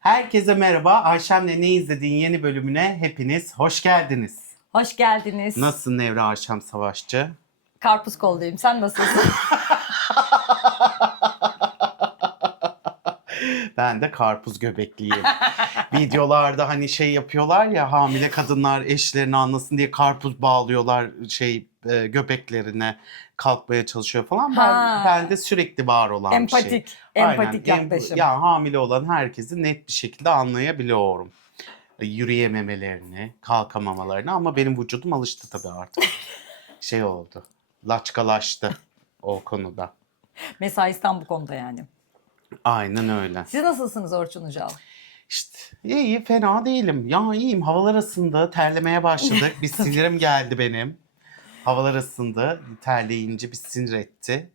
Herkese merhaba. Ayşem'le Ne İzlediğin yeni bölümüne hepiniz hoş geldiniz. Hoş geldiniz. Nasılsın Nevra Ayşem Savaşçı? Karpuz koldayım. Sen nasılsın? Ben de karpuz göbekliyim. Videolarda hani şey yapıyorlar ya, hamile kadınlar eşlerini anlasın diye karpuz bağlıyorlar göbeklerine, kalkmaya çalışıyor falan. Ben de sürekli var olan bir şey. Empatik yaklaşım. Ya hamile olan herkesi net bir şekilde anlayabiliyorum. Yürüyememelerini, kalkamamalarını, ama benim vücudum alıştı tabii artık. Şey oldu. Laçkalaştı o konuda. Mesaisten bu konuda yani. Aynen öyle. Siz nasılsınız Orçun Ucal? İşte iyi, fena değilim. Ya iyiyim, havalar ısındı, terlemeye başladık. Bir sinirim geldi benim. Havalar ısındı, terleyince bir sinir etti.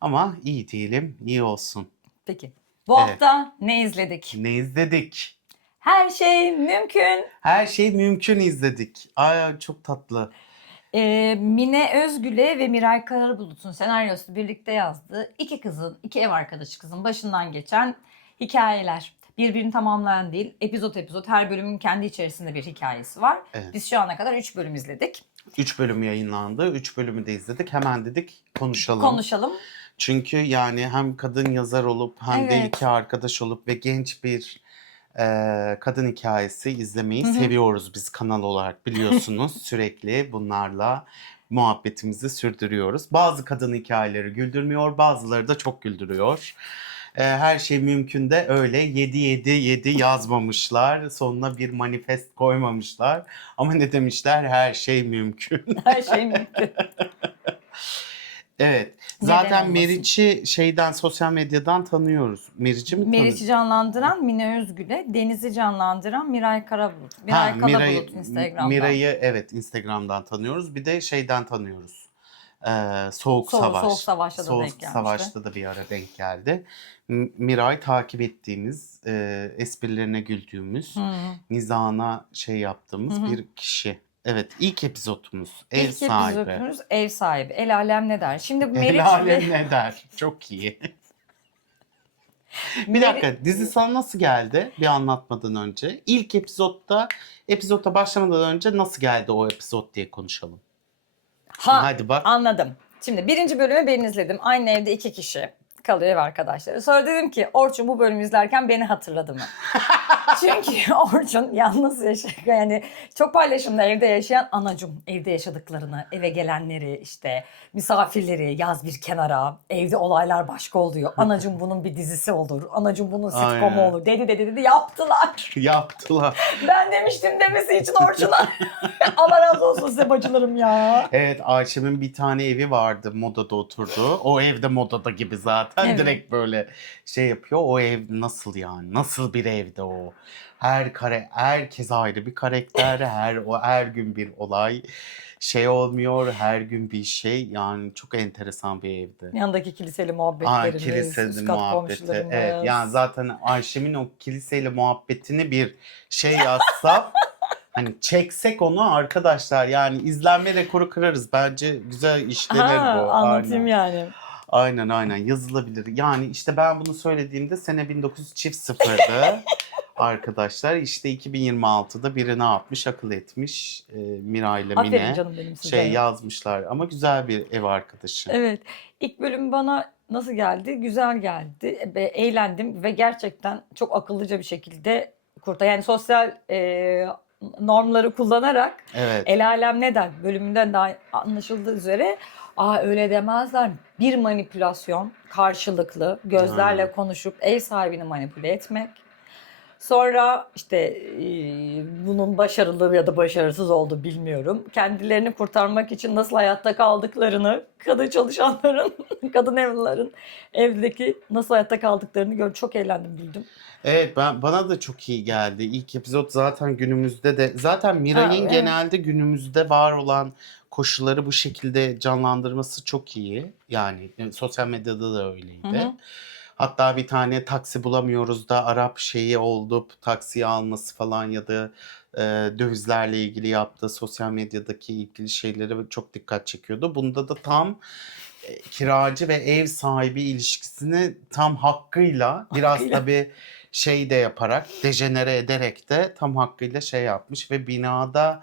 Ama iyi değilim, iyi olsun. Peki. Bu Evet. hafta ne izledik? Ne izledik? Her şey mümkün. Her şey mümkün izledik. Ay çok tatlı. Mine Özgül'e ve Miray Karabulut'un senaryosu birlikte yazdığı iki ev arkadaşı kızın başından geçen hikayeler. Birbirini tamamlayan değil, epizod her bölümün kendi içerisinde bir hikayesi var. Evet. Biz şu ana kadar 3 bölüm izledik. 3 bölüm yayınlandı. 3 bölümü de izledik. Hemen dedik konuşalım. Konuşalım. Çünkü yani hem kadın yazar olup hem de Evet. iki arkadaş olup ve genç bir kadın hikayesi izlemeyi seviyoruz biz kanal olarak, biliyorsunuz. Sürekli bunlarla muhabbetimizi sürdürüyoruz. Bazı kadın hikayeleri güldürmüyor, bazıları da çok güldürüyor. Her şey mümkün de öyle 7 yazmamışlar. Sonuna bir manifest koymamışlar. Ama ne demişler? Her şey mümkün. Her şey mümkün. Evet. Neden Zaten olmasın? Meriç'i sosyal medyadan tanıyoruz. Meriç'i mi tanıyoruz? Meriç'i canlandıran Mine Özgül'e, Deniz'i canlandıran Miray Karabulut. Miray Karabulut Instagram'dan. Miray'ı evet Instagram'dan tanıyoruz. Bir de şeyden tanıyoruz. Soğuk Savaş. Soğuk Savaş'ta da Soğuk denk gelmişti. Savaş'ta da bir ara denk geldi. Miray takip ettiğimiz, esprilerine güldüğümüz, mizahına şey yaptığımız bir kişi. Evet, ilk epizodumuz. Ev sahibi. İlk epizodumuz ev sahibi. El alem ne der? Şimdi El alem ne der? Çok iyi. Bir dakika, dizi sana nasıl geldi? Bir anlatmadan önce. İlk epizoda başlamadan önce nasıl geldi o epizod diye konuşalım. Hadi bak. Anladım. Şimdi birinci bölümü ben izledim. Aynı evde 2 kişi kalıyor, ev arkadaşları. Sonra dedim ki Orçun bu bölümü izlerken beni hatırladı mı? Çünkü Orçun yalnız yaşayan, yani çok paylaşımda evde yaşayan anacım, evde yaşadıklarını, eve gelenleri, işte misafirleri yaz bir kenara, evde olaylar başka oluyor. Anacım bunun bir dizisi olur, anacım bunun sitcomu Aynen. olur dedi yaptılar. Yaptılar. Ben demiştim demesi için Orçun'a. Allah razı olsun size bacılarım ya. Evet, Ayşem'in bir tane evi vardı, modada oturduğu. O evde modada gibi zaten. Evet. Direkt böyle şey yapıyor. O ev nasıl yani? Nasıl bir evde o? Herkes ayrı bir karakter. Her gün bir olay. Şey olmuyor, her gün bir şey. Yani çok enteresan bir evdi. Yanındaki kiliseli muhabbetlerimiz, Kiliseli üst kat muhabbeti. komşularımız. Evet, yani zaten Ayşem'in o kiliseyle muhabbetini bir şey yazsam hani çeksek onu arkadaşlar, yani izlenme rekoru kırarız. Bence güzel işlenir bu. Anlatayım Aynen. yani. Aynen yazılabilir. Yani işte ben bunu söylediğimde sene 1900'dı. Arkadaşlar işte 2026'da biri ne yapmış, akıl etmiş, Mira ile Aferin Mine canım benim size. yazmışlar, ama güzel bir ev arkadaşı. Evet. İlk bölüm bana nasıl geldi? Güzel geldi. Eğlendim ve gerçekten çok akıllıca bir şekilde yani sosyal normları kullanarak Evet. El alem ne der bölümünden daha anlaşıldığı üzere öyle demezler. Bir manipülasyon, karşılıklı gözlerle konuşup ev sahibini manipüle etmek. Sonra işte bunun başarılı ya da başarısız olduğu bilmiyorum. Kendilerini kurtarmak için nasıl hayatta kaldıklarını, kadın çalışanların, kadın evlilerin evdeki nasıl hayatta kaldıklarını gördüm. Çok eğlendim, güldüm. Evet, bana da çok iyi geldi. İlk epizod zaten günümüzde de, zaten Miray'ın evet. genelde günümüzde var olan koşulları bu şekilde canlandırması çok iyi. Yani sosyal medyada da öyleydi. Hatta bir tane taksi bulamıyoruz da Arap şeyi oldu, taksiyi alması falan ya da dövizlerle ilgili yaptığı sosyal medyadaki ilgili şeylere çok dikkat çekiyordu. Bunda da tam kiracı ve ev sahibi ilişkisini tam hakkıyla, biraz tabii şey de yaparak, dejenere ederek de tam hakkıyla şey yapmış ve binada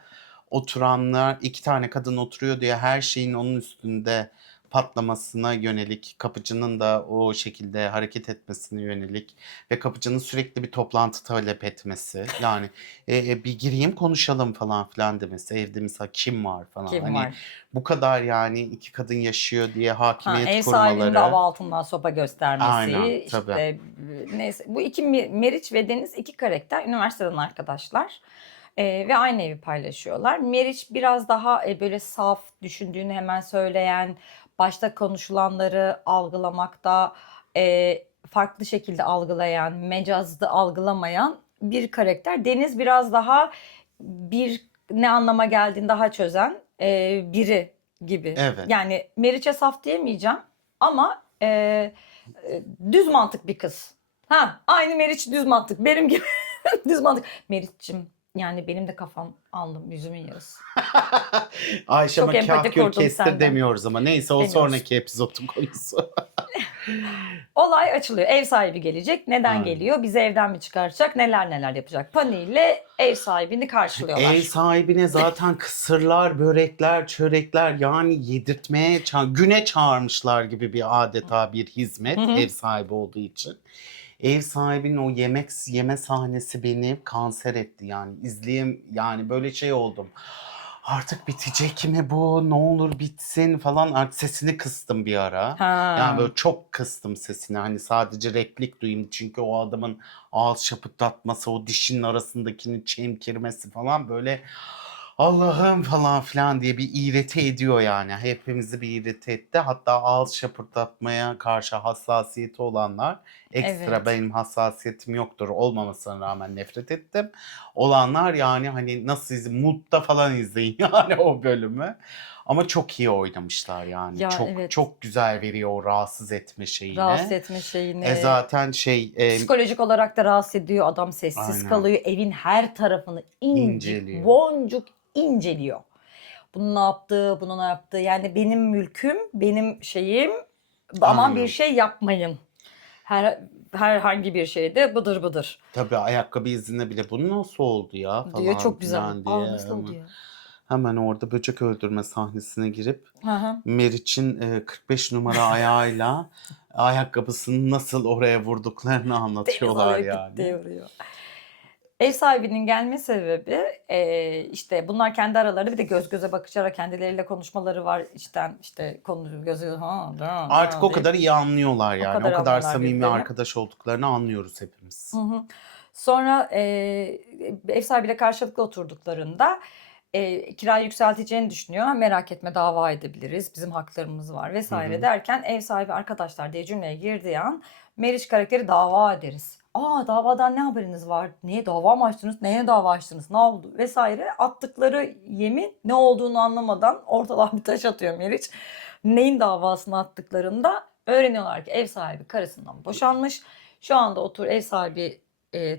oturanlar, 2 tane kadın oturuyor diye her şeyin onun üstünde patlamasına yönelik, kapıcının da o şekilde hareket etmesine yönelik ve kapıcının sürekli bir toplantı talep etmesi. Yani bir gireyim konuşalım falan filan demesi. Evde mesela kim var falan. Kim Hani var? bu kadar yani 2 kadın yaşıyor diye hakimiyet Ev sahibinin de kurmaları. av altından sopa göstermesi. Aynen tabii. İşte neyse. Bu iki Meriç ve Deniz iki karakter. Üniversiteden arkadaşlar. Ve aynı evi paylaşıyorlar. Meriç biraz daha böyle saf, düşündüğünü hemen söyleyen, başta konuşulanları algılamakta farklı şekilde algılayan, mecazlı algılamayan bir karakter. Deniz biraz daha bir ne anlama geldiğini daha çözen biri gibi. Evet. Yani Meriç'e saf diyemeyeceğim ama düz mantık bir kız. Aynı Meriç düz mantık. Benim gibi düz mantık. Meriç'cim yani benim de kafam alnım yüzümün yarısı. Ayşem'e Çok empati kahkül kurdum kestir senden. demiyoruz ama neyse o Demiyoruz. sonraki epizodun konusu. Olay açılıyor. Ev sahibi gelecek. Neden Aynen. geliyor? Bizi evden mi çıkaracak? Neler neler yapacak? Pani ile ev sahibini karşılıyorlar. Ev sahibine zaten kısırlar, börekler, çörekler yani yedirtmeye, güne çağırmışlar gibi bir adeta bir hizmet ev sahibi olduğu için. Ev sahibinin o yemek yeme sahnesi beni kanser etti yani yani böyle şey oldum. Artık bitecek mi bu? Ne olur bitsin falan. Artık sesini kıstım bir ara. Yani böyle çok kıstım sesini. Hani sadece replik duyayım. Çünkü o adamın ağız şapırdatması, o dişinin arasındakini çemkirmesi falan böyle Allah'ım falan filan diye bir iğreti ediyor yani. Hepimizi bir iğreti etti. Hatta ağız şapırdatmaya karşı hassasiyeti olanlar ekstra Evet. benim hassasiyetim yoktur olmamasına rağmen nefret ettim. Olanlar yani hani nasıl Mood'da falan izleyin yani o bölümü. Ama çok iyi oynamışlar yani. Ya Çok evet. çok güzel veriyor o rahatsız etme şeyini. Rahatsız etme şeyini. Zaten Psikolojik olarak da rahatsız ediyor. Adam sessiz Aynen. kalıyor. Evin her tarafını incik, İnceliyor. boncuk inceliyor. Bunu ne yaptı, bunu ne yaptı. Yani benim mülküm, benim şeyim. Aman Aynen. bir şey yapmayın. Herhangi bir şeyde bıdır bıdır Tabii ayakkabı izine bile bu nasıl oldu ya falan diyor. Çok güzel. filan diye. Nasıl oldu ya? Hemen orada böcek öldürme sahnesine girip Hı hı. Meriç'in 45 numara ayağıyla ayakkabısını nasıl oraya vurduklarını anlatıyorlar Oraya yani. gitti oraya. Ev sahibinin gelme sebebi işte bunlar kendi aralarında bir de göz göze bakışarak kendileriyle konuşmaları var. İçten işte göz göze Artık o kadar iyi anlıyorlar yani. kadar O kadar anlıyorlar samimi birbirlerini. arkadaş olduklarını anlıyoruz hepimiz. Sonra ev sahibiyle karşılıklı oturduklarında kirayı yükselteceğini düşünüyor. Merak etme dava edebiliriz. Bizim haklarımız var vesaire derken ev sahibi arkadaşlar diye cümleye girdiği an Meriç karakteri dava ederiz. Davadan ne haberiniz var? Niye dava mı açtınız? Neye dava açtınız? Ne oldu? Vesaire attıkları yemin ne olduğunu anlamadan ortalığa bir taş atıyor Meriç. Neyin davasını attıklarında öğreniyorlar ki ev sahibi karısından boşanmış. Şu anda ev sahibi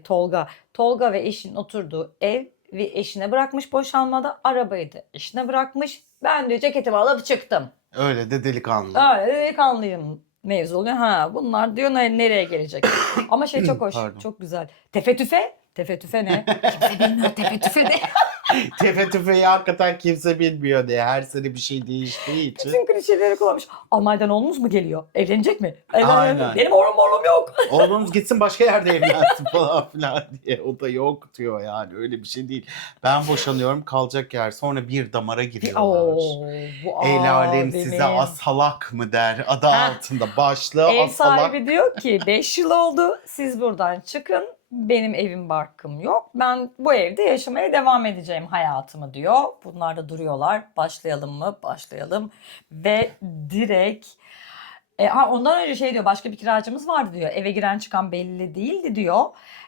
Tolga. Tolga ve eşinin oturduğu ev ve eşine bırakmış boşanmada. Arabayı da eşine bırakmış. Ben diyor ceketimi alıp çıktım. Öyle de delikanlı. Öyle delikanlıyım mevzu oluyor. Bunlar diyor nereye gelecek? Ama şey çok hoş, Pardon. çok güzel. Tefe tüfe. Tefe tüfe ne? Kimse bilmiyor tefe tüfe ne. Tefe tüfeği hakikaten kimse bilmiyor diye. Her sene bir şey değiştiği için. Bütün klişeleri kullanmış. Almanya'dan oğlunuz mu geliyor? Evlenecek mi? Aynen. Benim oğlum yok. Oğlumuz gitsin başka yerde evlensin falan filan diye. O da yok diyor yani öyle bir şey değil. Ben boşanıyorum kalacak yer. Sonra bir damara giriyorlar. El alem size asalak mı der adı altında başlığı Ev asalak. sahibi diyor ki 5 yıl oldu siz buradan çıkın. Benim evim barkım yok. Ben bu evde yaşamaya devam edeceğim hayatımı diyor. Bunlar da duruyorlar. Başlayalım mı? Başlayalım. Ve direkt ondan önce şey diyor başka bir kiracımız vardı diyor. Eve giren çıkan belli değildi diyor.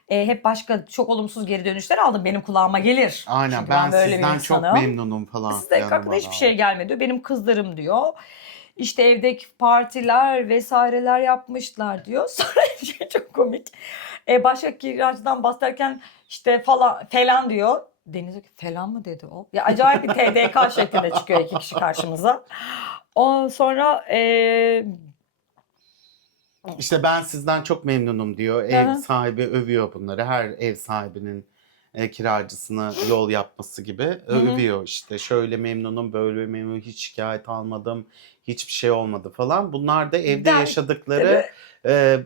Hep başka çok olumsuz geri dönüşler aldım. Benim kulağıma gelir. Aynen Çünkü ben böyle bir sizden çok insanım. memnunum falan. Sizden hakkında hiçbir şey gelmedi diyor. Benim kızlarım diyor. İşte evdeki partiler vesaireler yapmışlar diyor. Sonra şey çok komik. Başka kiracıdan bahsederken işte falan diyor. Deniz diyor ki falan mı dedi o? Ya acayip bir TDK şeklinde çıkıyor iki kişi karşımıza. Ondan sonra İşte ben sizden çok memnunum diyor. Ev Aha. sahibi övüyor bunları. Her ev sahibinin kiracısına yol yapması gibi Hı hı. övüyor. İşte şöyle memnunum, böyle memnunum, hiç şikayet almadım, hiçbir şey olmadı falan. Bunlar da evde yaşadıkları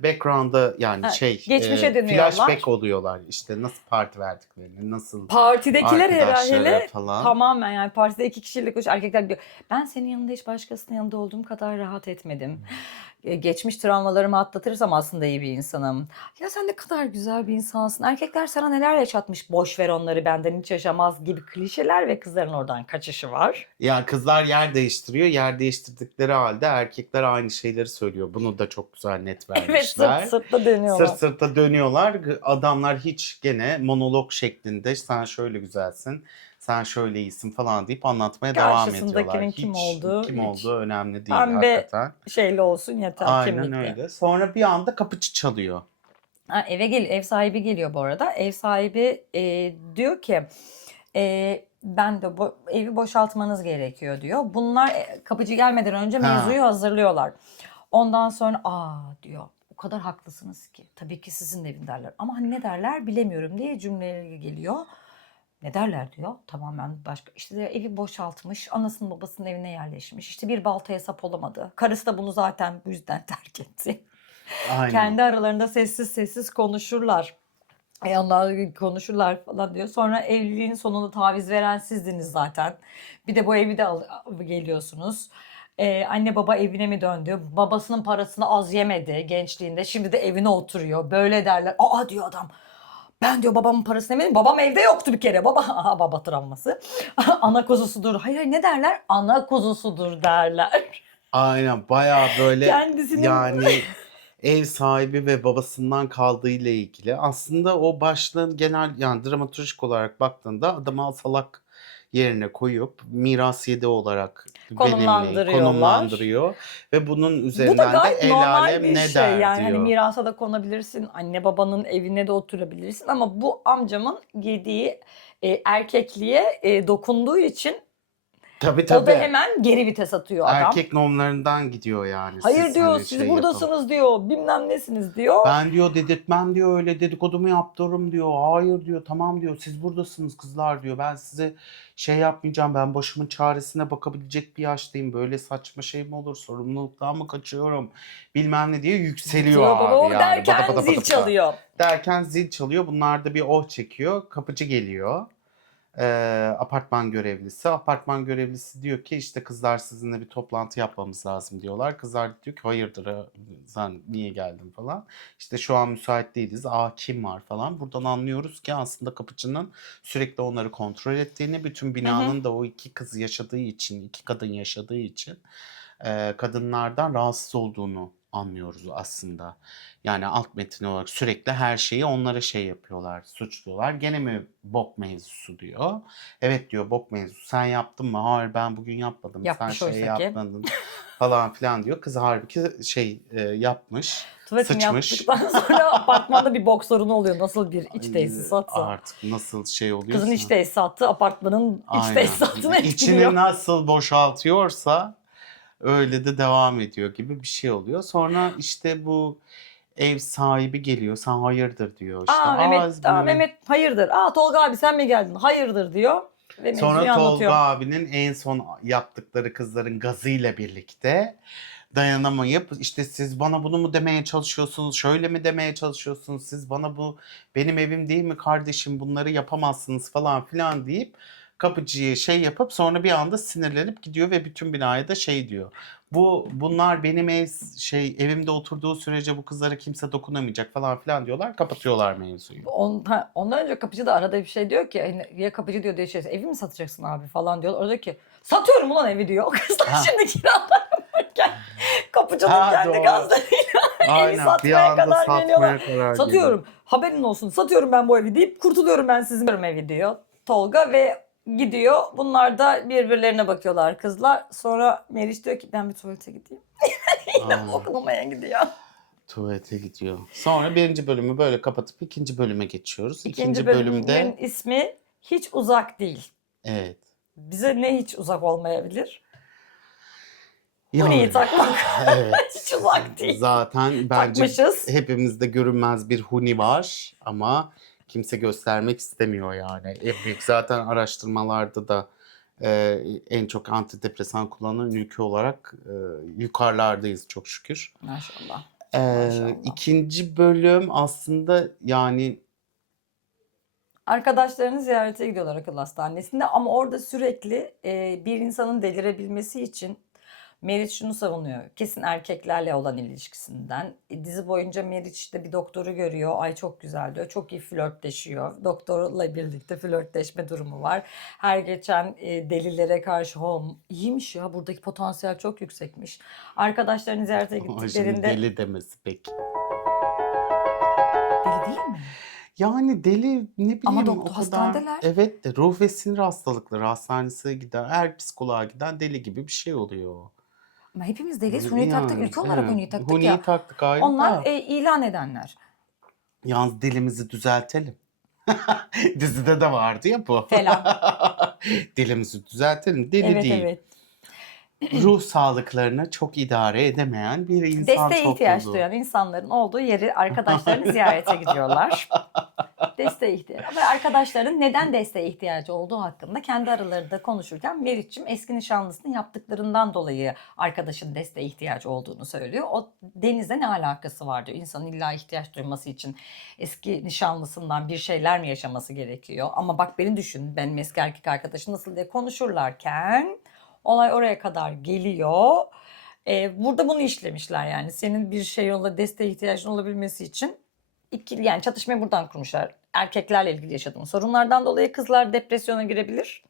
background'a yani Ha, geçmişe dönüyorlar. flashback oluyorlar. İşte nasıl parti verdiklerini, nasıl Partidekiler arkadaşları herhalde falan. tamamen yani partide 2 kişilik erkekler diyor. Ben senin yanında hiç başkasının yanında olduğum kadar rahat etmedim. Geçmiş travmalarımı atlatırsam aslında iyi bir insanım. Ya sen ne kadar güzel bir insansın. Erkekler sana neler yaşatmış. Boş ver onları benden hiç yaşamaz gibi klişeler ve kızların oradan kaçışı var. Ya kızlar yer değiştiriyor. Yer değiştirdikleri halde erkekler aynı şeyleri söylüyor. Bunu da çok güzel net Evet, vermişler. sırt sırtta dönüyorlar. Sırt sırta dönüyorlar. Adamlar hiç gene monolog şeklinde sen şöyle güzelsin, sen şöyle iyisin falan deyip anlatmaya devam ediyorlar. Karşısındakinin kim olduğu kim hiç. olduğu önemli değil Pembe hakikaten. şeyli olsun yeter, Aynen kimlikli. öyle. Sonra bir anda kapıcı çalıyor. Ha, ev sahibi geliyor bu arada. Ev sahibi diyor ki ben de evi boşaltmanız gerekiyor diyor. Bunlar kapıcı gelmeden önce Ha. mevzuyu hazırlıyorlar. Ondan sonra diyor o kadar haklısınız ki tabii ki sizin de evin derler. Ama hani ne derler bilemiyorum diye cümleleri geliyor. Ne derler diyor tamamen başka. İşte de evi boşaltmış, anasının babasının evine yerleşmiş. İşte bir baltaya sap olamadı. Karısı da bunu zaten bu yüzden terk etti. Aynen. Kendi aralarında sessiz sessiz konuşurlar. Onlar konuşurlar falan diyor. Sonra evliliğin sonunda taviz veren sizdiniz zaten. Bir de bu evi de geliyorsunuz. Anne baba evine mi döndü? Babasının parasını az yemedi gençliğinde. Şimdi de evine oturuyor. Böyle derler. Aa diyor adam. Ben diyor babamın parasını yemedim. Babam evde yoktu bir kere. Baba travması. Ana kuzusudur. Hayır ne derler? Ana kuzusudur derler. Aynen bayağı böyle Kendisinin yani ev sahibi ve babasından kaldığı ile ilgili. Aslında o başlığın genel yani dramaturjik olarak baktığında adamı salak yerine koyup miras yedi olarak konumlandırıyor ve bunun Bu da üzerinden de gayet el normal alem bir ne şey der yani hani diyor. mirasa da konabilirsin, anne babanın evine de oturabilirsin ama bu amcamın yediği erkekliğe dokunduğu için Tabii o da tabii. hemen geri vites atıyor adam. Erkek normlarından gidiyor yani. Hayır Siz diyor hani siz şey buradasınız diyor bilmem nesiniz diyor. ben diyor dedirtmem diyor öyle dedikodumu yaptırırım diyor. Hayır diyor tamam diyor siz buradasınız kızlar diyor. Ben size şey yapmayacağım ben başımın çaresine bakabilecek bir yaştayım. Böyle saçma şey mi olur sorumluluktan mı kaçıyorum bilmem ne diye yükseliyor Baba abi yani. derken Bada zil çalıyor. derken zil çalıyor. Bunlar da bir oh çekiyor. Kapıcı geliyor. Apartman görevlisi. Apartman görevlisi diyor ki işte kızlar sizinle bir toplantı yapmamız lazım diyorlar. Kızlar diyor ki hayırdır sen niye geldin falan. İşte şu an müsait değiliz. Kim var falan. Buradan anlıyoruz ki aslında kapıcının sürekli onları kontrol ettiğini, bütün binanın da o iki kız yaşadığı için, iki kadın yaşadığı için kadınlardan rahatsız olduğunu anlıyoruz aslında. Yani alt metin olarak sürekli her şeyi onlara şey yapıyorlar, suçluyorlar. Gene mi bok mevzusu diyor. Evet diyor bok mevzusu. Sen yaptın mı? Hayır ben bugün yapmadım. Yapmış Sen şey oysa ki. yapmadın falan filan diyor. Kız halbuki yapmış, Tuvaletini sıçmış. yaptıktan sonra apartmanda bir bok sorunu oluyor. Nasıl bir iç tesisatsa. Artık nasıl şey oluyorsa. Kızın iç tesisatı apartmanın iç Aynen. tesisatını etkiliyor. İçini nasıl boşaltıyorsa öyle de devam ediyor gibi bir şey oluyor. Sonra işte bu ev sahibi geliyor. Sen hayırdır diyor. İşte Mehmet hayırdır. Tolga abi sen mi geldin? Hayırdır diyor. Ve sonra mevzuyu Tolga anlatıyor. abinin en son yaptıkları kızların gazıyla birlikte dayanamayıp işte siz bana bunu mu demeye çalışıyorsunuz? Şöyle mi demeye çalışıyorsunuz? Siz bana benim evim değil mi kardeşim? Bunları yapamazsınız falan filan deyip kapıcıya şey yapıp sonra bir anda sinirlenip gidiyor ve bütün binaya da şey diyor. Bunlar benim evimde oturduğu sürece bu kızlara kimse dokunamayacak falan filan diyorlar. Kapatıyorlar mevzuyu. Ondan önce kapıcı da arada bir şey diyor ki hani, ya kapıcı diyor evi mi satacaksın abi falan diyor. Orada diyor ki satıyorum ulan evi diyor. Kızlar şimdi kiralarım varken kapıcının kendi doğru. gazlarıyla evi Aynen bir satmaya anda kadar satmaya geliyorlar. karar Satıyorum haberin olsun satıyorum ben bu evi deyip kurtuluyorum ben sizin evi diyor Tolga ve gidiyor. Bunlar da birbirlerine bakıyorlar kızlar. Sonra Meriç diyor ki ben bir tuvalete gideyim. Yine oklamaya gidiyor. Tuvalete gidiyor. Sonra birinci bölümü böyle kapatıp ikinci bölüme geçiyoruz. İkinci bölümün ismi Hiç Uzak Değil. Evet. Bize ne hiç uzak olmayabilir? Huni'yi Yani, takmak evet. hiç uzak değil. Zaten bence Takmışız. hepimizde görünmez bir huni var ama kimse göstermek istemiyor yani. En büyük zaten araştırmalarda da en çok antidepresan kullanan ülke olarak yukarılardayız çok şükür. Maşallah. Maşallah. İkinci bölüm aslında yani Arkadaşlarını ziyarete gidiyorlar akıl hastanesinde ama orada sürekli bir insanın delirebilmesi için Meriç şunu savunuyor. Kesin erkeklerle olan ilişkisinden. Dizi boyunca Meriç de bir doktoru görüyor. Ay çok güzel diyor. Çok iyi flörtleşiyor. Doktorla birlikte flörtleşme durumu var. Her geçen delilere karşı iyiymiş ya, buradaki potansiyel çok yüksekmiş. Arkadaşlarını ziyarete şimdi gittiklerinde deli demesi pek. deli değil mi? Yani deli ne Ama bileyim o doktor kadar. hastanedeler. Evet de ruh ve sinir hastalıkları hastanesine giden her psikoloğa giden deli gibi bir şey oluyor. Ama hepimiz deliyiz. Huni'yi taktık. Yani Ülke olarak evet. Huni'yi taktık Huni'yi ya. taktık ayrı Onlar da. ilan edenler. Yalnız dilimizi düzeltelim. Dizide de vardı ya bu. Falan. Dilimizi düzeltelim. Deli Evet değil. evet. Ruh sağlıklarını çok idare edemeyen bir insan Desteğe ihtiyaç topluluğu. duyan insanların olduğu yeri arkadaşlarını ziyarete gidiyorlar. Desteğe ihtiyaç. Ve arkadaşların neden desteğe ihtiyacı olduğu hakkında kendi aralarında konuşurken Meriç'cim eski nişanlısının yaptıklarından dolayı arkadaşın desteğe ihtiyacı olduğunu söylüyor. O Deniz'le ne alakası var diyor. İnsanın illa ihtiyaç duyması için eski nişanlısından bir şeyler mi yaşaması gerekiyor? Ama bak beni düşün, benim eski erkek arkadaşım nasıl diye konuşurlarken olay oraya kadar geliyor. Burada bunu işlemişler yani. Senin bir şey yolla desteğe ihtiyacın olabilmesi için ikili yani çatışmayı buradan kurmuşlar. Erkeklerle ilgili yaşadığım sorunlardan dolayı kızlar depresyona girebilir.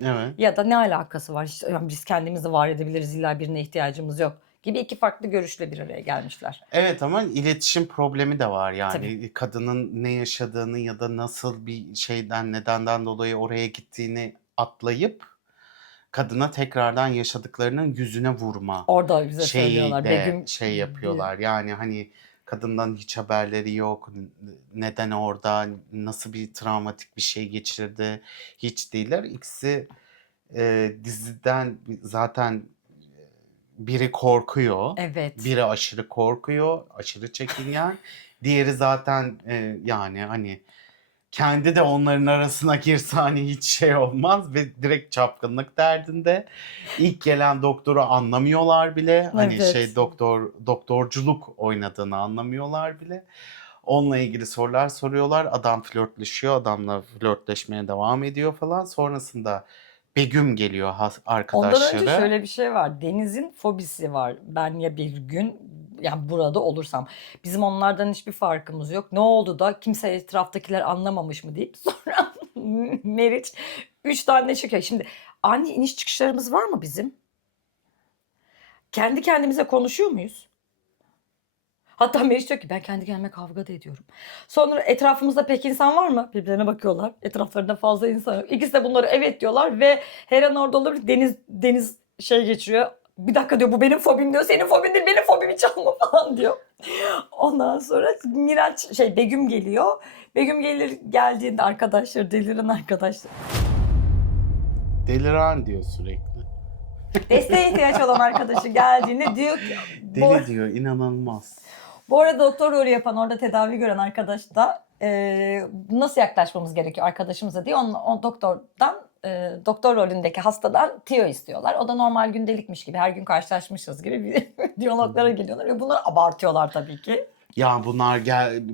Evet. Ya da ne alakası var? İşte, yani biz kendimizi var edebiliriz, illa birine ihtiyacımız yok gibi iki farklı görüşle bir araya gelmişler. Evet ama iletişim problemi de var yani. Tabii. Kadının ne yaşadığını ya da nasıl bir şeyden nedenden dolayı oraya gittiğini atlayıp kadına tekrardan yaşadıklarının yüzüne vurma Orada bize şeyi söylüyorlar. de Begüm şey yapıyorlar. Yani hani kadından hiç haberleri yok. Neden orada, nasıl bir travmatik bir şey geçirdi hiç değiller. İkisi diziden zaten biri korkuyor. Evet. Biri aşırı korkuyor, aşırı çekingen. Diğeri zaten yani hani kendi de onların arasına girse hani hiç şey olmaz ve direkt çapkınlık derdinde. İlk gelen doktoru anlamıyorlar bile. Hani Evet. doktorculuk oynadığını anlamıyorlar bile. Onunla ilgili sorular soruyorlar. Adam flörtleşiyor. Adamla flörtleşmeye devam ediyor falan. Sonrasında Begüm geliyor Ondan önce arkadaşları. şöyle bir şey var. Deniz'in fobisi var. Ben ya bir gün yani burada olursam. Bizim onlardan hiçbir farkımız yok. Ne oldu da kimse etraftakiler anlamamış mı deyip sonra Meriç 3 tane çıkıyor. Şimdi ani iniş çıkışlarımız var mı bizim? Kendi kendimize konuşuyor muyuz? Hatta Meriç diyor ki ben kendi kendime kavga da ediyorum. Sonra etrafımızda pek insan var mı? Birbirlerine bakıyorlar. Etraflarında fazla insan yok. İkisi de bunları evet diyorlar ve her an orada olabilir. Deniz şey geçiriyor. Bir dakika diyor, bu benim fobim diyor. Senin fobin değil, benim fobimi çalma falan diyor. Ondan sonra Begüm geliyor. Begüm geldiğinde arkadaşlar, deliren arkadaşlar. Deliren diyor sürekli. Desteğe ihtiyaç olan arkadaşı geldiğinde diyor ki Deli diyor, inanılmaz. bu arada doktor rolü yapan, orada tedavi gören arkadaş da nasıl yaklaşmamız gerekiyor arkadaşımıza diye o doktordan, doktor rolündeki hastadan tiyo istiyorlar. O da normal gündelikmiş gibi, her gün karşılaşmışız gibi bir diyaloglara geliyorlar ve bunları abartıyorlar tabii ki. Ya bunlar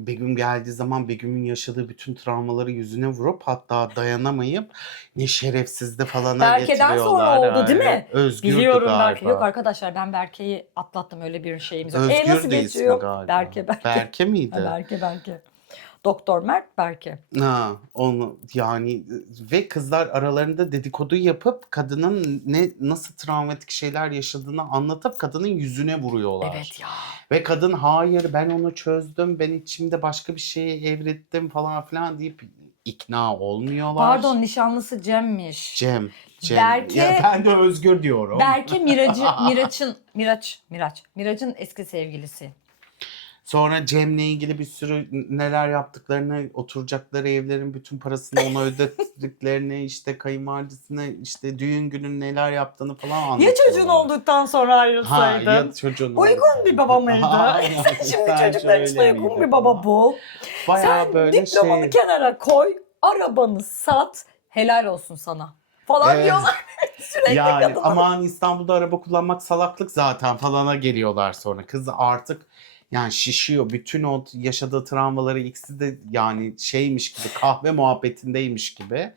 Begüm geldiği zaman Begüm'ün yaşadığı bütün travmaları yüzüne vurup hatta dayanamayıp ne şerefsizdi falana Berke'den getiriyorlar. sonra oldu değil mi? Evet, Özgür'dü Biliyorum galiba. Berke. Yok arkadaşlar, ben Berke'yi atlattım, öyle bir şeyimiz yok. Özgür Nasıl de geçiyor? ismi galiba. Berke. Berke miydi? Ha, Berke. Doktor Mert Berke. Ha, onu yani ve kızlar aralarında dedikodu yapıp kadının nasıl travmatik şeyler yaşadığını anlatıp kadının yüzüne vuruyorlar. Evet ya. Ve kadın hayır ben onu çözdüm, ben içimde başka bir şeyi evrittim falan filan deyip ikna olmuyorlar. Pardon, nişanlısı Cem'miş. Cem. Berke- Ya ben de Özgür diyorum. Berke Miraç'ın eski sevgilisi. Sonra Cem'le ilgili bir sürü neler yaptıklarını, oturacakları evlerin bütün parasını ona ödettiklerini, işte kayınvalidesine işte düğün günü neler yaptığını falan Ya anlatıyorlar. çocuğun olduktan sonra Ha ayrılsaydın? ya çocuğun Uygun bir baba mıydı? Aynen, Şimdi bence çocuklar için öyle uygun miydi bir baba falan. bul. Bayağı Sen böyle diplomanı şey. kenara koy, arabanı sat, helal olsun sana falan Evet. diyorlar sürekli Yani kadınlar. aman İstanbul'da araba kullanmak salaklık zaten falana geliyorlar sonra. Kız artık yani şişiyor. Bütün o yaşadığı travmaları ikisi de yani şeymiş gibi, kahve muhabbetindeymiş gibi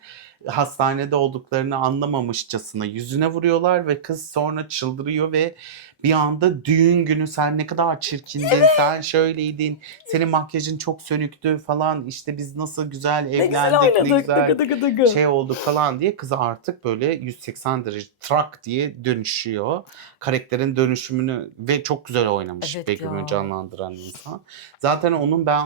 hastanede olduklarını anlamamışçasına yüzüne vuruyorlar ve kız sonra çıldırıyor ve bir anda düğün günü sen ne kadar çirkindin, sen şöyleydin, senin makyajın çok sönüktü falan, işte biz nasıl güzel Ne güzel evlendik, ne oynadık, güzel dıgı dıgı dıgı. şey olduk falan diye kız artık böyle 180 derece trak diye dönüşüyor. Karakterin dönüşümünü ve çok güzel oynamış Evet Begüm'ü ya. canlandıran insan. Zaten onun ben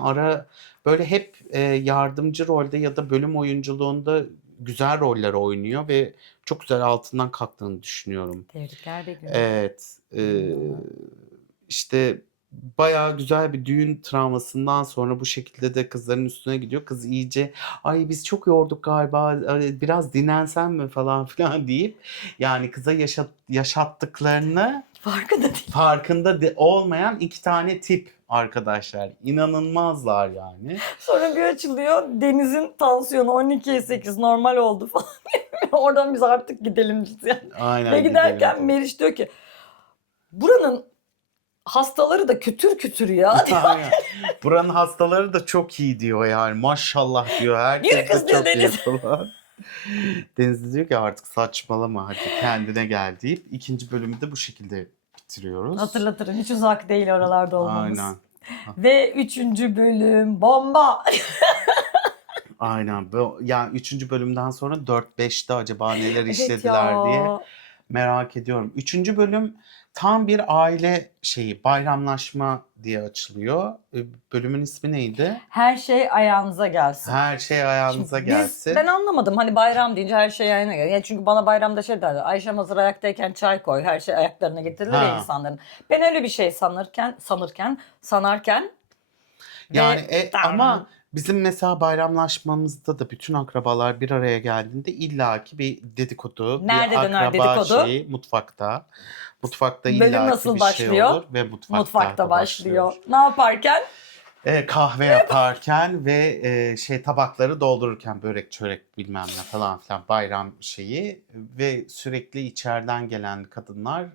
böyle hep yardımcı rolde ya da bölüm oyunculuğunda güzel roller oynuyor ve çok güzel altından kalktığını düşünüyorum. Tebrikler Begüm. Evet. İşte bayağı güzel bir düğün travmasından sonra bu şekilde de kızların üstüne gidiyor. Kız iyice ay biz çok yorduk galiba, biraz dinlensen mi falan filan deyip yani kıza yaşattıklarını Farkında değil. farkında olmayan iki tane tip arkadaşlar. İnanılmazlar yani. Sonra bir açılıyor, Deniz'in tansiyonu 12'ye 8 normal oldu falan. Oradan biz artık gidelim biz yani. Aynen Ve giderken gidelim. Meriç diyor ki buranın hastaları da kütür kütür ya. Aynen. Buranın hastaları da çok iyi diyor yani. Maşallah diyor. Yürü Herkes kız de diyor çok iyi Deniz. falan. Deniz de diyor ki artık saçmalama hadi kendine gel deyip ikinci bölümü de bu şekilde bitiriyoruz. Hatırlatırım, hiç uzak değil oralarda olmamız. Aynen. Ve 3. bölüm bomba. Aynen. Yani 3. bölümden sonra 4-5'te acaba neler Evet işlediler diye ya. merak ediyorum. 3. bölüm tam bir aile şeyi, bayramlaşma diye açılıyor. Bölümün ismi neydi? Her şey ayağınıza gelsin. Her şey ayağınıza Şimdi gelsin. ben anlamadım hani bayram deyince her şey ayağına geliyor. Yani çünkü bana bayramda şey derler. Ayşem hazır ayaktayken çay koy. Her şey ayaklarına getirilir ya Ha. insanların. Ben öyle bir şey sanarken Yani ve ama bizim mesela bayramlaşmamızda da bütün akrabalar bir araya geldiğinde illaki bir dedikodu, Nerede bir döner akraba dedikodu? şeyi mutfakta. Mutfakta bölüm illaki nasıl bir şey başlıyor? olur ve Mutfakta başlıyor. başlıyor. Ne yaparken? Kahve yaparken ve tabakları doldururken börek çörek bilmem ne falan filan bayram şeyi ve sürekli içeriden gelen kadınlar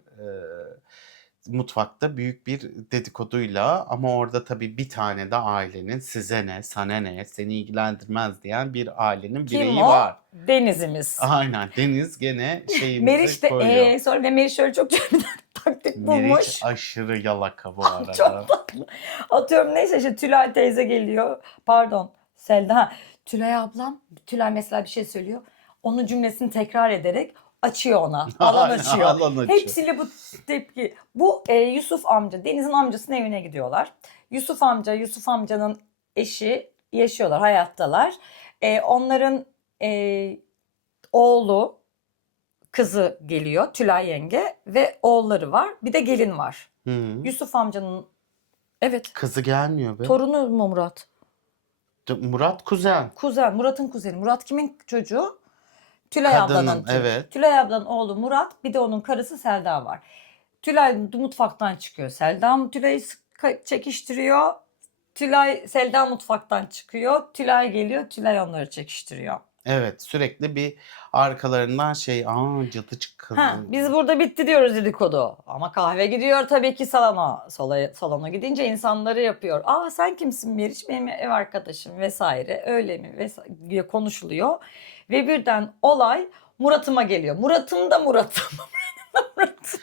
mutfakta büyük bir dedikoduyla ama orada tabii bir tane de ailenin size ne, sana ne, seni ilgilendirmez diyen bir ailenin Kim bireyi o? var. Denizimiz. Aynen Deniz gene Meriç şeyimizi de koyuyor. sonra ve Meriç şöyle çok taktik Meriç bulmuş. aşırı yalaka bu arada. Çok tatlı. Atıyorum neyse işte Tülay teyze geliyor. Pardon Selda. Ha, Tülay ablam. Tülay mesela bir şey söylüyor. Onun cümlesini tekrar ederek açıyor ona. Alan Aynen, açıyor. alan açıyor. Hepsiyle bu tepki. Bu Yusuf amca. Deniz'in amcasının evine gidiyorlar. Yusuf amcanın eşi yaşıyorlar. Hayattalar. Onların oğlu, kızı geliyor. Tülay yenge ve oğulları var. Bir de gelin var. Hı. Yusuf amcanın evet Kızı gelmiyor be. torunu mu Murat? Murat kuzen. Kuzen. Murat'ın kuzeni. Murat kimin çocuğu? Tülay Kadının, ablanın. evet. Tülay ablanın oğlu Murat. Bir de onun karısı Selda var. Tülay mutfaktan çıkıyor. Selda Tülay'ı çekiştiriyor. Tülay Selda mutfaktan çıkıyor. Tülay geliyor. Tülay onları çekiştiriyor. Evet, sürekli bir arkalarından cadıcık kızı. Biz burada bitti diyoruz dedikodu. Ama kahve gidiyor tabii ki salona. Salona gidince insanları yapıyor. Sen kimsin Meriç? Benim ev arkadaşım vesaire. Öyle mi? Vesaire konuşuluyor. Ve birden olay Murat'ıma geliyor. Murat'ım da Murat'ım. Murat'ım.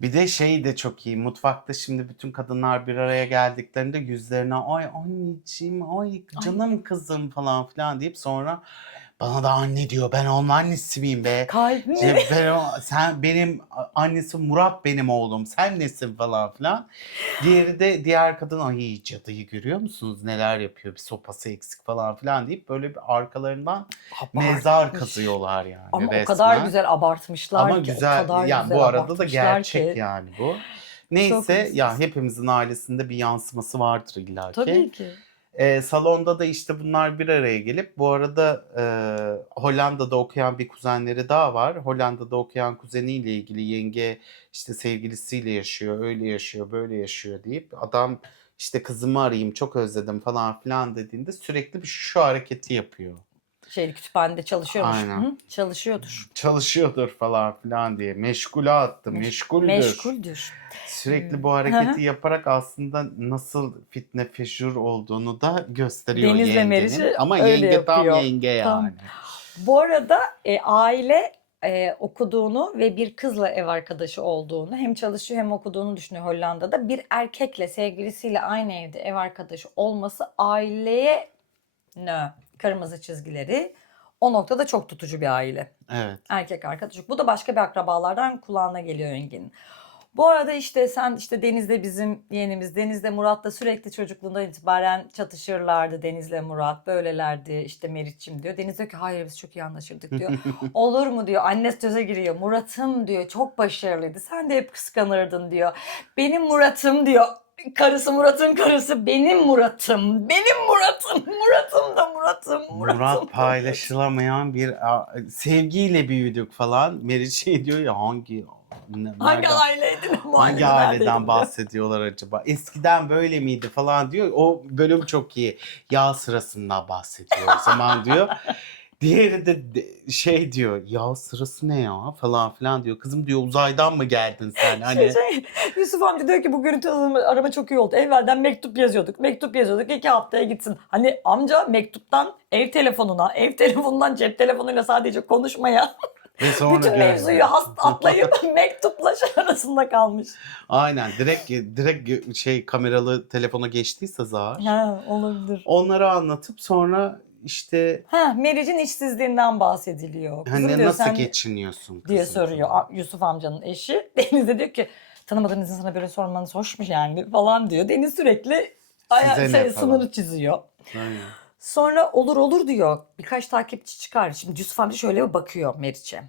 Bir de şey de çok iyi. Mutfakta şimdi bütün kadınlar bir araya geldiklerinde yüzlerine ay anneciğim, ay canım kızım falan filan deyip sonra bana da anne diyor. Ben onun annesi miyim be? Kalbim. Sen benim annesi Murat benim oğlum. Sen nesin falan filan. Diğer kadın ay cadıyı görüyor musunuz? Neler yapıyor? Bir sopası eksik falan filan deyip böyle bir arkalarından mezar kazıyorlar yani Ama resmen. o kadar güzel abartmışlar Ama ki. güzel O kadar yani güzel bu arada da abartmışlar gerçek ki. yani bu. Neyse haklısınız. ya hepimizin ailesinde bir yansıması vardır illaki. Tabii ki. Salonda da işte bunlar bir araya gelip bu arada Hollanda'da okuyan bir kuzenleri daha var. Hollanda'da okuyan kuzeniyle ilgili yenge işte sevgilisiyle yaşıyor, öyle yaşıyor, böyle yaşıyor deyip adam işte kızımı arayayım çok özledim falan filan dediğinde sürekli bir şu hareketi yapıyor. Kütüphanede çalışıyormuş. Aynen. Hı, çalışıyordur. Çalışıyordur falan filan diye meşgule attı, meşguldür. Meşguldür. Sürekli bu hareketi yaparak aslında nasıl fitne feşur olduğunu da gösteriyor Deniz'le yengenin. Meriç'i Ama öyle yenge tam yapıyor. yenge Tam. yani. Bu arada aile okuduğunu ve bir kızla ev arkadaşı olduğunu, hem çalışıyor hem okuduğunu düşünüyor Hollanda'da. Bir erkekle, sevgilisiyle aynı evde ev arkadaşı olması aileye kırmızı çizgileri. O noktada çok tutucu bir aile. Evet. Erkek arkadaş. Bu da başka bir akrabalardan kulağına geliyor Engin'in. Bu arada işte sen işte Deniz'le bizim yeğenimiz Deniz'le Murat'la sürekli çocukluğundan itibaren çatışırlardı Deniz'le Murat. Böylelerdi işte Meriç'im diyor. Deniz diyor ki hayır biz çok iyi anlaşırdık diyor. Olur mu diyor. Annesi söze giriyor. Murat'ım diyor çok başarılıydı. Sen de hep kıskanırdın diyor. Benim Murat'ım diyor. Karısı Murat'ın karısı benim Murat'ım. Benim Murat'ım. Murat'ım da Murat'ım. Murat paylaşılamayan bir sevgiyle büyüdük falan. Meriç şey diyor ya hangi aileydin? hangi aileden bahsediyorlar acaba? Eskiden böyle miydi falan diyor. O bölüm çok iyi. Yağ sırasından bahsediyor o zaman diyor. Diğeri de şey diyor. Yağ sırası ne ya falan filan diyor. Kızım diyor uzaydan mı geldin sen? Hani Yusuf amca diyor ki bu görüntü arama çok iyi oldu. Evvelden mektup yazıyorduk. Mektup yazıyorduk 2 haftaya gitsin. Hani amca mektuptan ev telefonuna, ev telefonundan cep telefonuyla sadece konuşmaya ve sonra bütün mevzuyu atlayıp mektupla arasında kalmış. Aynen direkt şey kameralı telefona geçtiyse Zahar. Ha, olabilir. Onları anlatıp sonra işte Meriç'in işsizliğinden bahsediliyor. Kızım hani diyor, nasıl sen geçiniyorsun diye kızım soruyor falan. Yusuf amcanın eşi. Deniz de diyor ki tanımadığın insana böyle sormanız hoş mu yani falan diyor. Deniz sürekli Size ne falan. sınırı çiziyor. Aynen. Sonra olur diyor. Birkaç takipçi çıkar. Şimdi Yusuf amca şöyle bir bakıyor Meriç'e.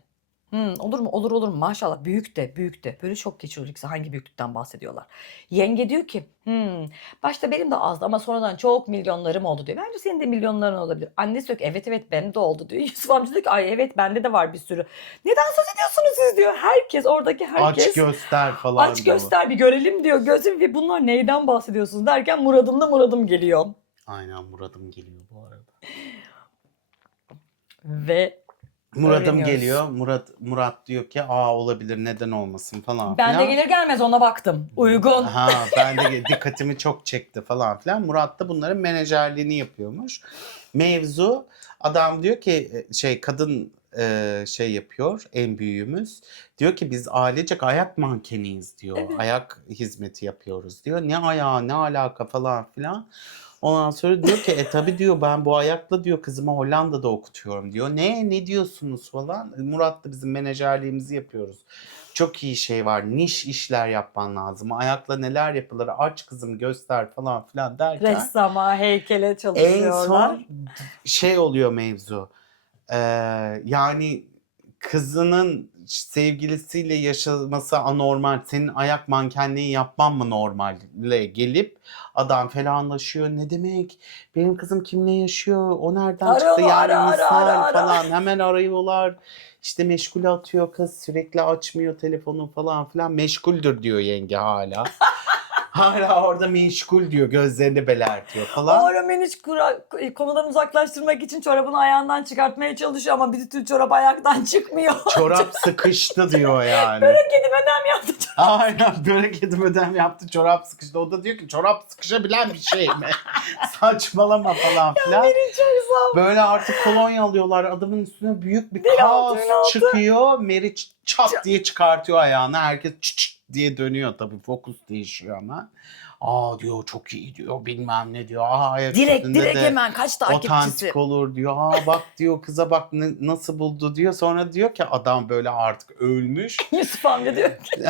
Olur mu? Olur maşallah. Büyük de. Böyle şok geçiriyor ikisi. Hangi büyüklükten bahsediyorlar. Yenge diyor ki başta benim de azdı ama sonradan çok milyonlarım oldu diyor. Bence senin de milyonların olabilir. Annesi diyor ki evet benim de oldu diyor. Yusuf amca diyor ki ay evet bende de var bir sürü. Neden söz ediyorsunuz siz diyor. Oradaki herkes. Aç göster falan Aç diyor. göster bir görelim diyor. Gözüm ve bunlar neyden bahsediyorsunuz derken Murad'ım geliyor. Aynen Murat'ım geliyor bu arada. Ve Murat'ım geliyor. Murat diyor ki olabilir neden olmasın falan ben filan. de gelir gelmez ona baktım. Uygun. Ben de dikkatimi çok çekti falan filan. Murat da bunların menajerliğini yapıyormuş. Mevzu adam diyor ki kadın şey yapıyor en büyüğümüz. Diyor ki biz ailecek ayak mankeniyiz diyor. Evet. Ayak hizmeti yapıyoruz diyor. Ne ayağı ne alaka falan filan. Ondan sonra diyor ki tabii diyor ben bu ayakla diyor kızımı Hollanda'da okutuyorum diyor. Ne diyorsunuz falan. Murat da bizim menajerliğimizi yapıyoruz. Çok iyi şey var. Niş işler yapman lazım. Ayakla neler yapılır aç kızım göster falan filan derken. Ressama, heykele En çalışıyorlar. son oluyor mevzu. Yani kızının sevgilisiyle yaşaması anormal. Senin ayak mankenliği yapman mı normalle gelip adam felanlaşıyor. Ne demek? Benim kızım kimle yaşıyor? O nereden çıktı? Yani misal falan. Hemen arıyorlar. İşte meşgul atıyor kız. Sürekli açmıyor telefonu falan filan. Meşguldür diyor yenge hala. Hala orada meşgul diyor. Gözlerini belertiyor falan. O ara Meriç konudan uzaklaştırmak için çorabını ayağından çıkartmaya çalışıyor ama bir türlü çorap ayaktan çıkmıyor. Çorap sıkıştı diyor yani. Börek yedim ödem yaptı çorap. Aynen börek yedim ödem yaptı çorap sıkıştı. O da diyor ki çorap sıkışabilen bir şey mi? Saçmalama falan filan. Meriç çok sağ ol. Böyle artık kolonya alıyorlar. Adamın üstüne büyük bir Dil kaos altı, dil altı. çıkıyor. Meriç çat diye çıkartıyor ayağını. Herkes çıt diye dönüyor tabii. Fokus değişiyor ama. Diyor çok iyi diyor bilmem ne diyor. Ayak üstünde Direkt de hemen kaç takipçisi. otantik olur diyor. Bak diyor kıza bak nasıl buldu diyor. Sonra diyor ki adam böyle artık ölmüş. Yusuf amca diyor ki.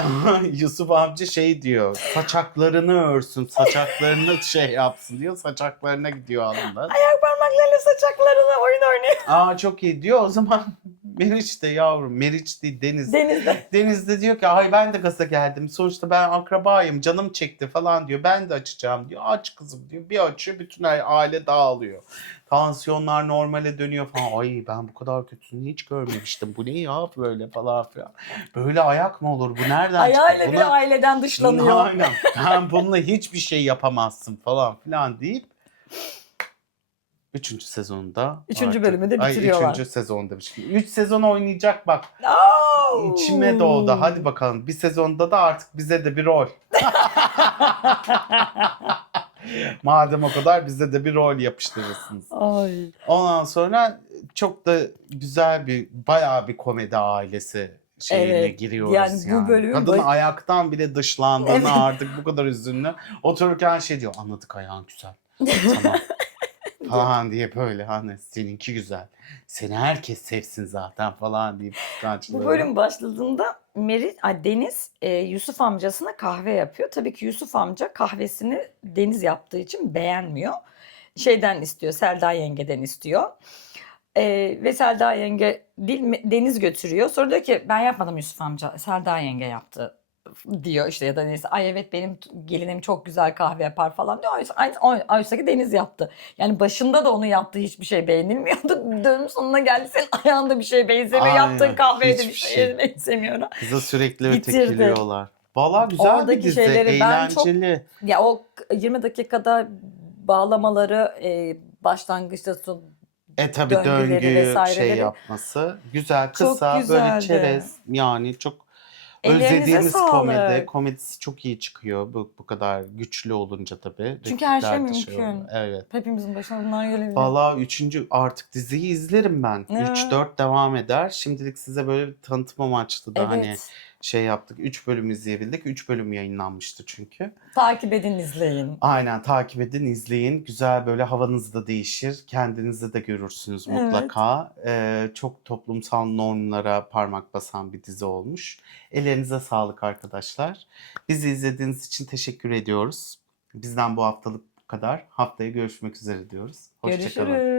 Yusuf amca şey diyor. Saçaklarını örsün. Saçaklarını şey yapsın diyor. Saçaklarına gidiyor hanımlar. Ayak parmaklarıyla saçaklarına oyun oynuyor. Çok iyi diyor. O zaman Meriç de yavrum, Meriç değil Deniz. Denizde. Deniz de diyor ki ay ben de gaza geldim. Sonuçta ben akrabayım, canım çekti falan diyor. Ben de açacağım diyor. Aç kızım diyor. Bir açıyor, bütün aile dağılıyor. Tansiyonlar normale dönüyor falan. Ay ben bu kadar kötüsünü hiç görmemiştim. Bu ne ya böyle falan filan. Böyle ayak mı olur? Bu nereden çıktı? Ayağıyla bir aileden dışlanıyor. Aynen. Ben bununla hiçbir şey yapamazsın falan filan deyip 3. sezonda Üçüncü bölümü de bitiriyorlar. 3. sezon demişim. 3 sezon oynayacak bak. Oo! İçime doğdu. Hadi bakalım. Bir sezonda da artık bize de bir rol. Madem o kadar bize de bir rol yapıştırırsınız. Ay. Ondan sonra çok da güzel bayağı bir komedi ailesi şeyine Evet, giriyoruz yani bu bölümün Kadın ayaktan bile dışlandığını Evet. artık bu kadar üzünlü. Otururken şey diyor, anladık ayağın güzel. Tamam. Falan diye böyle hani seninki güzel. Seni herkes sevsin zaten falan deyip Bu kıskançlığı. bölüm başladığında Deniz Yusuf amcasına kahve yapıyor. Tabii ki Yusuf amca kahvesini Deniz yaptığı için beğenmiyor. Şeyden istiyor, Selda yengeden istiyor. Ve Selda yenge değil, Deniz götürüyor. Sonra diyor ki ben yapmadım Yusuf amca, Selda yenge yaptı diyor işte, ya da neyse. Ay evet benim gelinim çok güzel kahve yapar falan diyor. Oysa ki Deniz yaptı. Yani başında da onu yaptığı hiçbir şey beğenilmiyordu. Dönüm sonuna geldi, senin ayağında bir şey benzemiyor. Aynen, Yaptığın kahveye de bir hiçbir şey şey. benzemiyor. Kıza sürekli Bitirdi. ötekiliyorlar. Valla güzel bir Oradaki dizi, şeyleri ben çok- eğlenceli. Ya o 20 dakikada bağlamaları, başlangıçta Tabii döngüleri döngüyü vesaireleri şey yapması güzel, çok kısa, böyle güzeldi. çerez, yani çok Ellerinize özlediğimiz sağlık. komedisi çok iyi çıkıyor bu kadar güçlü olunca tabii. Çünkü her şey Replikler de mümkün. oluyor. Evet. Hepimizin başına bunlar gelebilir. Valla 3. artık diziyi izlerim ben. Evet. 3-4 devam eder. Şimdilik size böyle bir tanıtım amaçlı da hani Evet. şey yaptık. 3 bölüm izleyebildik. 3 bölüm yayınlanmıştı çünkü. Takip edin, izleyin. Aynen, takip edin, izleyin. Güzel, böyle havanız da değişir. Kendinizi de görürsünüz Evet. mutlaka. Çok toplumsal normlara parmak basan bir dizi olmuş. Ellerinize sağlık arkadaşlar. Bizi izlediğiniz için teşekkür ediyoruz. Bizden bu haftalık bu kadar. Haftaya görüşmek üzere diyoruz. Hoşça kalın. Görüşürüz.